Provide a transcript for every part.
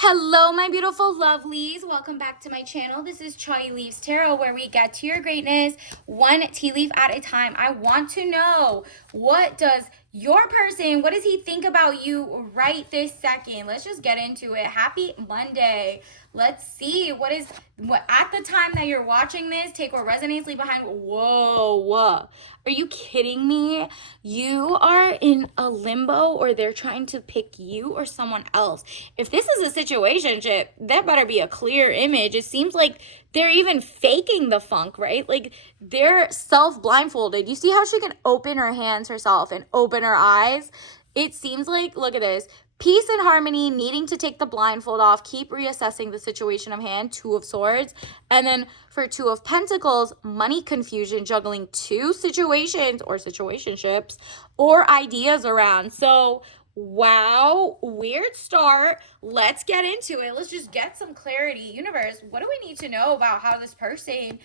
Hello, my beautiful lovelies. Welcome back to my channel. This is Chai Leaves Tarot, where we get to your greatness one tea leaf at a time. I want to know, what does your person, what does he think about you right this second? Let's just get into it. Happy Monday. Let's see what at the time that you're watching this, take what resonates, leave behind. Whoa. Are you kidding me? You are in a limbo, or they're trying to pick you or someone else. If this is a situationship, that better be a clear image. It seems like they're even faking the funk, right? Like they're self-blindfolded. You see how she can open her hands herself and open her eyes? It seems like, look at this. Peace and harmony, needing to take the blindfold off, keep reassessing the situation of hand, Two of Swords. And then for Two of Pentacles, money confusion, juggling two situations or situationships or ideas around. So, wow, weird start. Let's get into it. Let's just get some clarity. Universe, what do we need to know about how this person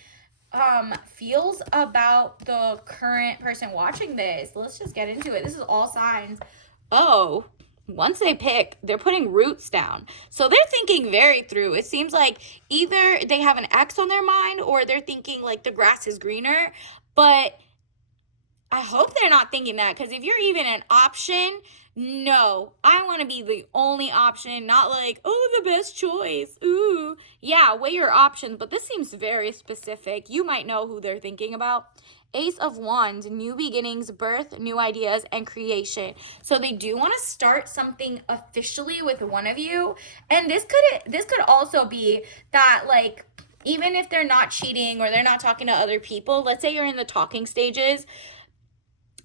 feels about the current person watching this? Let's just get into it. This is all signs. Oh, once they pick, they're putting roots down. So they're thinking very through. It seems like either they have an X on their mind or they're thinking like the grass is greener. But I hope they're not thinking that, because if you're even an option, no, I want to be the only option, not like, oh, the best choice. Ooh, yeah, weigh your options, but this seems very specific. You might know who they're thinking about. Ace of Wands, new beginnings, birth, new ideas, and creation. So they do want to start something officially with one of you. And this could also be that, like, even if they're not cheating or they're not talking to other people, let's say you're in the talking stages,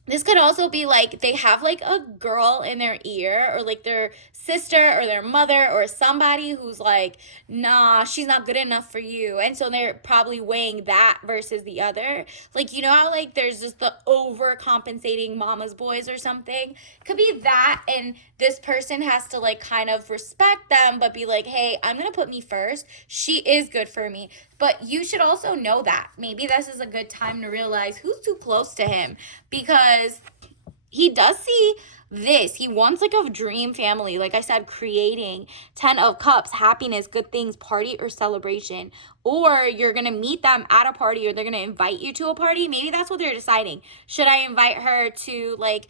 this could also be like they have like a girl in their ear, or like their sister or their mother or somebody who's like, nah, she's not good enough for you. And so they're probably weighing that versus the other. Like, you know how like there's just the overcompensating mama's boys or something? Could be that. And this person has to like kind of respect them, but be like, hey, I'm going to put me first. She is good for me. But you should also know that. Maybe this is a good time to realize who's too close to him, because he does see this. He wants like a dream family. Like I said, creating. 10 of Cups, happiness, good things, party or celebration. Or you're going to meet them at a party, or they're going to invite you to a party. Maybe that's what they're deciding. Should I invite her to like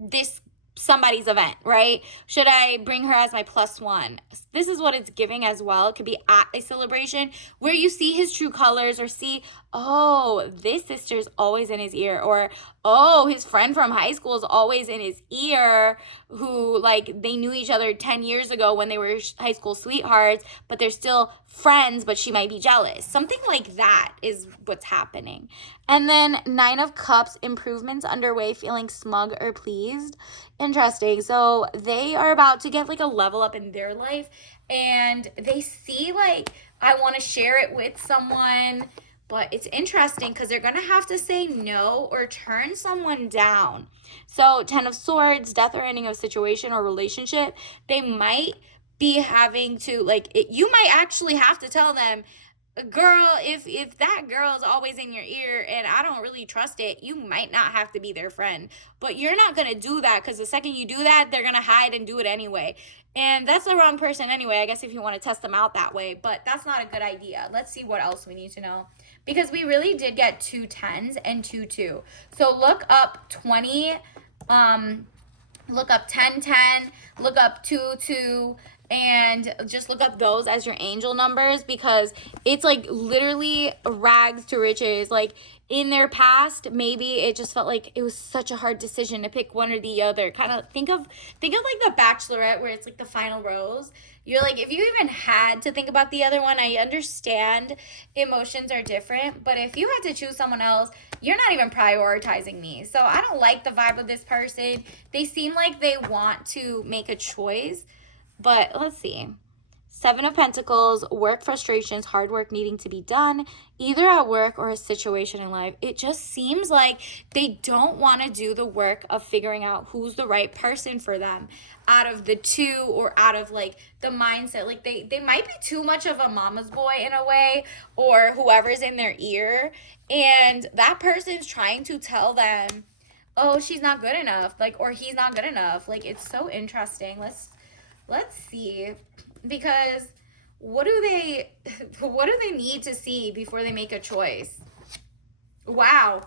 this somebody's event, right? Should I bring her as my plus one? This is what it's giving as well. It could be at a celebration where you see his true colors, or see, oh, this sister's always in his ear, or oh, his friend from high school is always in his ear, who like they knew each other 10 years ago when they were high school sweethearts, but they're still friends, but she might be jealous. Something like that is what's happening. And then 9 of Cups, improvements underway, feeling smug or pleased. Interesting. So they are about to get like a level up in their life, and they see like, I want to share it with someone. But it's interesting because they're going to have to say no or turn someone down. So 10 of Swords, death or ending of situation or relationship. They might be having to like you might actually have to tell them, girl, if that girl is always in your ear and I don't really trust it, you might not have to be their friend. But you're not going to do that, because the second you do that, they're going to hide and do it anyway. And that's the wrong person anyway, I guess, if you want to test them out that way. But that's not a good idea. Let's see what else we need to know, because we really did get 2 10s and 2 2. So look up 20, look up 10 10, look up 2 2, and just look up those as your angel numbers, because it's like literally rags to riches. Like in their past, maybe it just felt like it was such a hard decision to pick one or the other. Kind of think of like The Bachelorette, where it's like the final rose. You're like, if you even had to think about the other one, I understand emotions are different, but if you had to choose someone else, you're not even prioritizing me. So I don't like the vibe of this person. They seem like they want to make a choice, but let's see. 7 of Pentacles, work frustrations, hard work needing to be done, either at work or a situation in life. It just seems like they don't want to do the work of figuring out who's the right person for them out of the two, or out of like the mindset. Like they might be too much of a mama's boy in a way, or whoever's in their ear. And that person's trying to tell them, oh, she's not good enough, like, or he's not good enough. Like, it's so interesting. Let's see. Because what do they what do they need to see before they make a choice? Wow.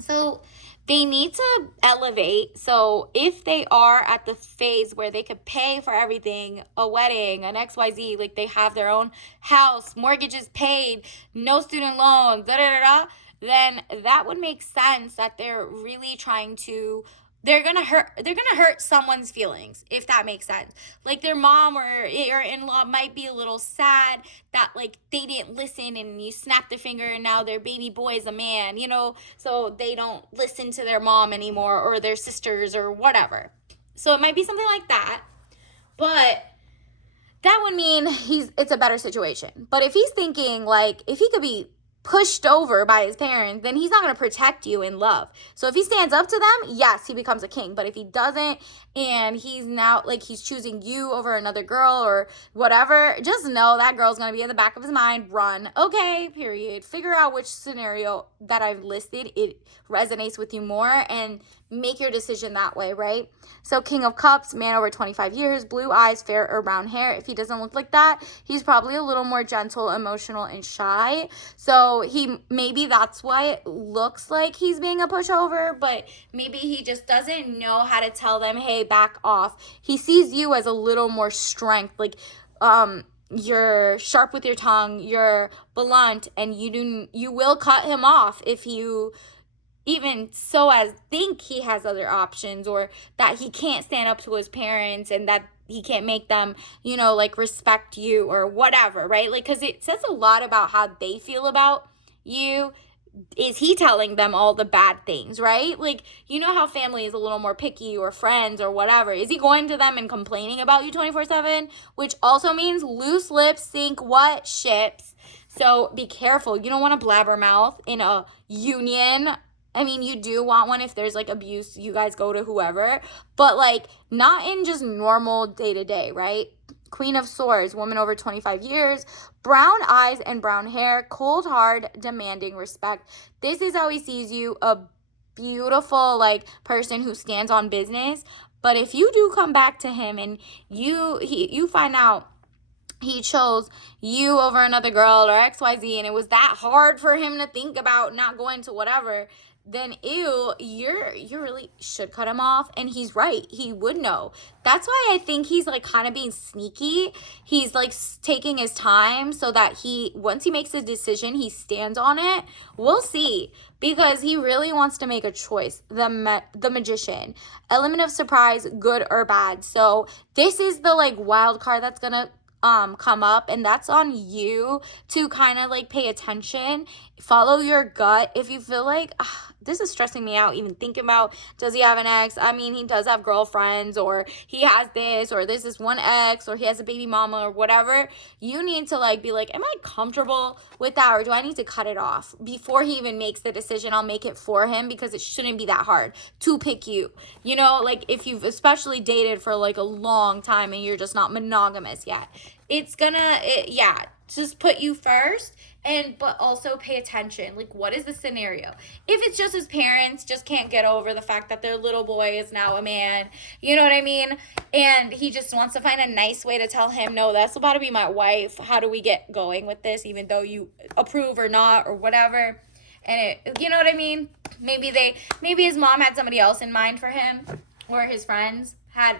So they need to elevate. So if they are at the phase where they could pay for everything, a wedding, an XYZ, like they have their own house, mortgages paid, no student loans, da da da da, then that would make sense that they're really trying to, they're gonna hurt someone's feelings, if that makes sense. Like their mom or in-law might be a little sad that like they didn't listen and you snapped their finger and now their baby boy is a man, so they don't listen to their mom anymore or their sisters or whatever. So it might be something like that. But that would mean it's a better situation. But if he's thinking like if he could be pushed over by his parents, then he's not going to protect you in love. So if he stands up to them, yes, he becomes a king. But if he doesn't and he's now like he's choosing you over another girl or whatever, just know that girl's going to be in the back of his mind. Run. Okay, period. Figure out which scenario that I've listed it resonates with you more and make your decision that way, right? So King of Cups, man over 25 years, blue eyes, fair or brown hair. If he doesn't look like that, he's probably a little more gentle, emotional, and shy. So maybe that's why it looks like he's being a pushover, but maybe he just doesn't know how to tell them, hey, back off. He sees you as a little more strength, like you're sharp with your tongue, you're blunt, and you will cut him off if you even so as think he has other options or that he can't stand up to his parents and that he can't make them, like respect you or whatever, right? Like, because it says a lot about how they feel about you. Is he telling them all the bad things, right? Like, how family is a little more picky or friends or whatever. Is he going to them and complaining about you 24/7? Which also means loose lips sink what? Ships. So be careful. You don't want a blabbermouth in a union. I mean, you do want one if there's like abuse, you guys go to whoever, but like not in just normal day to day, right? Queen of Swords, woman over 25 years, brown eyes and brown hair, cold, hard, demanding respect. This is how he sees you, a beautiful like person who stands on business. But if you do come back to him and you find out he chose you over another girl or XYZ and it was that hard for him to think about not going to whatever, then you really should cut him off. And he's right, he would know. That's why I think he's like kind of being sneaky. He's like taking his time so that once he makes a decision, he stands on it. We'll see, because he really wants to make a choice. The Magician, element of surprise, good or bad. So this is the like wild card that's gonna come up, and that's on you to kind of like pay attention, follow your gut. If you feel like this is stressing me out even thinking about, does he have an ex? I mean, he does have girlfriends, or he has this, or this is one ex, or he has a baby mama or whatever. You need to like be like, am I comfortable with that, or do I need to cut it off before he even makes the decision? I'll make it for him, because it shouldn't be that hard to pick you. Like if you've especially dated for like a long time and you're just not monogamous yet, it's gonna just put you first, but also pay attention. Like, what is the scenario? If it's just his parents just can't get over the fact that their little boy is now a man, you know what I mean? And he just wants to find a nice way to tell him, no, that's about to be my wife. How do we get going with this, even though you approve or not or whatever? And you know what I mean? Maybe his mom had somebody else in mind for him, or his friends had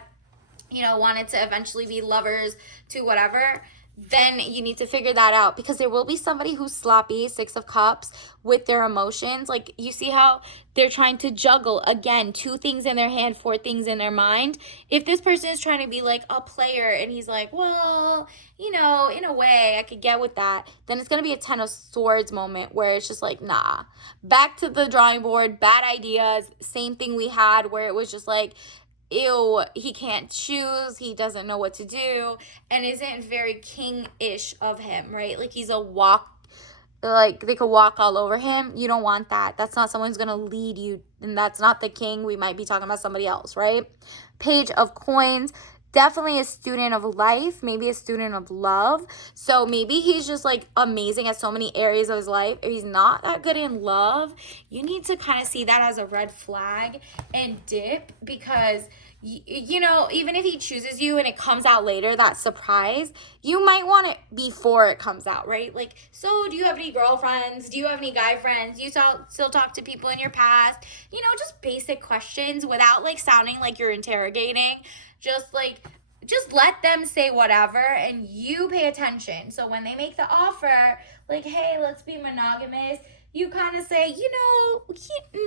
wanted to eventually be lovers to whatever. Then you need to figure that out, because there will be somebody who's sloppy, 6 of Cups, with their emotions. Like, you see how they're trying to juggle, again, 2 things in their hand, 4 things in their mind. If this person is trying to be like a player and he's like, well, in a way I could get with that, then it's going to be a 10 of Swords moment where it's just like, nah, back to the drawing board, bad ideas, same thing we had where it was just like, ew, he can't choose, he doesn't know what to do, and isn't very king-ish of him, right? Like, he's like they could walk all over him. You don't want that. That's not someone who's gonna lead you, and that's not the king. We might be talking about somebody else, right? Page of Coins, definitely a student of life, maybe a student of love. So maybe he's just like amazing at so many areas of his life. If he's not that good in love, you need to kind of see that as a red flag and dip, because you know, even if he chooses you and it comes out later, that surprise, you might want it before it comes out, right? Like, so do you have any girlfriends? Do you have any guy friends? Do you still talk to people in your past? You know, just basic questions without like sounding like you're interrogating. Just like, just let them say whatever and you pay attention. So when they make the offer, like, hey, let's be monogamous, you kind of say, you know,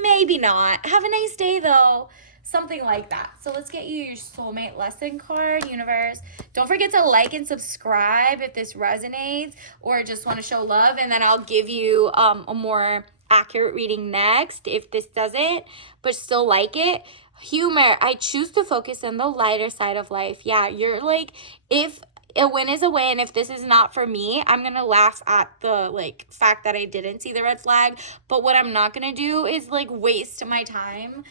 maybe not. Have a nice day though. Something like that. So let's get you your soulmate lesson card, universe. Don't forget to like and subscribe if this resonates or just want to show love. And then I'll give you a more accurate reading next if this doesn't, but still like it. Humor. I choose to focus on the lighter side of life. Yeah, you're like, if a win is a win, if this is not for me, I'm gonna laugh at the like fact that I didn't see the red flag. But what I'm not gonna do is like waste my time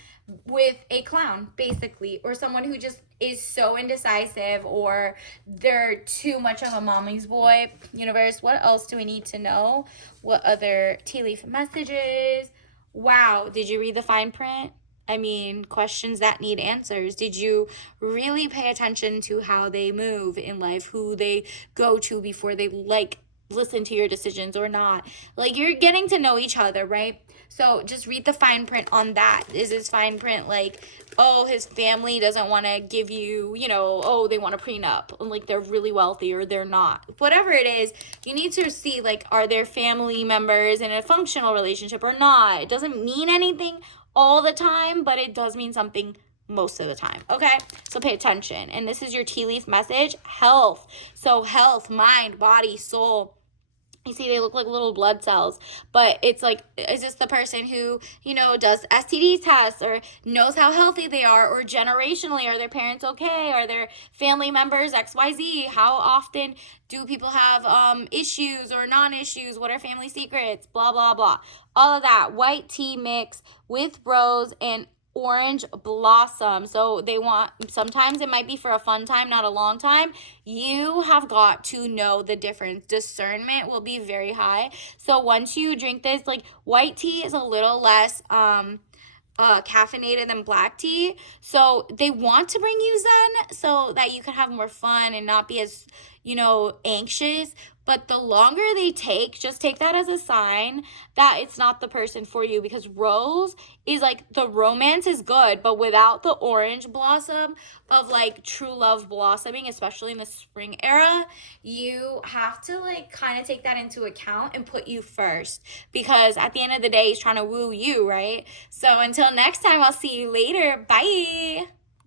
with a clown, basically, or someone who just is so indecisive, or they're too much of a mommy's boy. Universe, what else do we need to know? What other tea leaf messages? Wow, did you read the fine print? I mean, questions that need answers. Did you really pay attention to how they move in life, who they go to before they like listen to your decisions or not? Like, you're getting to know each other, right? So just read the fine print on that. Is his fine print like, oh, his family doesn't want to give you, you know, oh, they want a prenup, and like they're really wealthy or they're not. Whatever it is, you need to see like, are their family members in a functional relationship or not? It doesn't mean anything all the time, but it does mean something most of the time. Okay, so pay attention. And this is your tea leaf message: health. So health, mind, body, soul. You see, they look like little blood cells, but it's like, is this the person who, you know, does STD tests or knows how healthy they are, or generationally, are their parents okay? Are their family members XYZ? How often do people have issues or non-issues? What are family secrets? Blah, blah, blah. All of that. White tea mix with rose and orange blossom. So they want, sometimes it might be for a fun time, not a long time. You have got to know the difference. Discernment will be very high. So once you drink this, like, white tea is a little less caffeinated than black tea, so they want to bring you zen so that you can have more fun and not be as, you know, anxious. But the longer they take, just take that as a sign that it's not the person for you, because rose is like, the romance is good, but without the orange blossom of like true love blossoming, especially in the spring era, you have to like kind of take that into account and put you first, because at the end of the day, he's trying to woo you, right? So until next time, I'll see you later. Bye.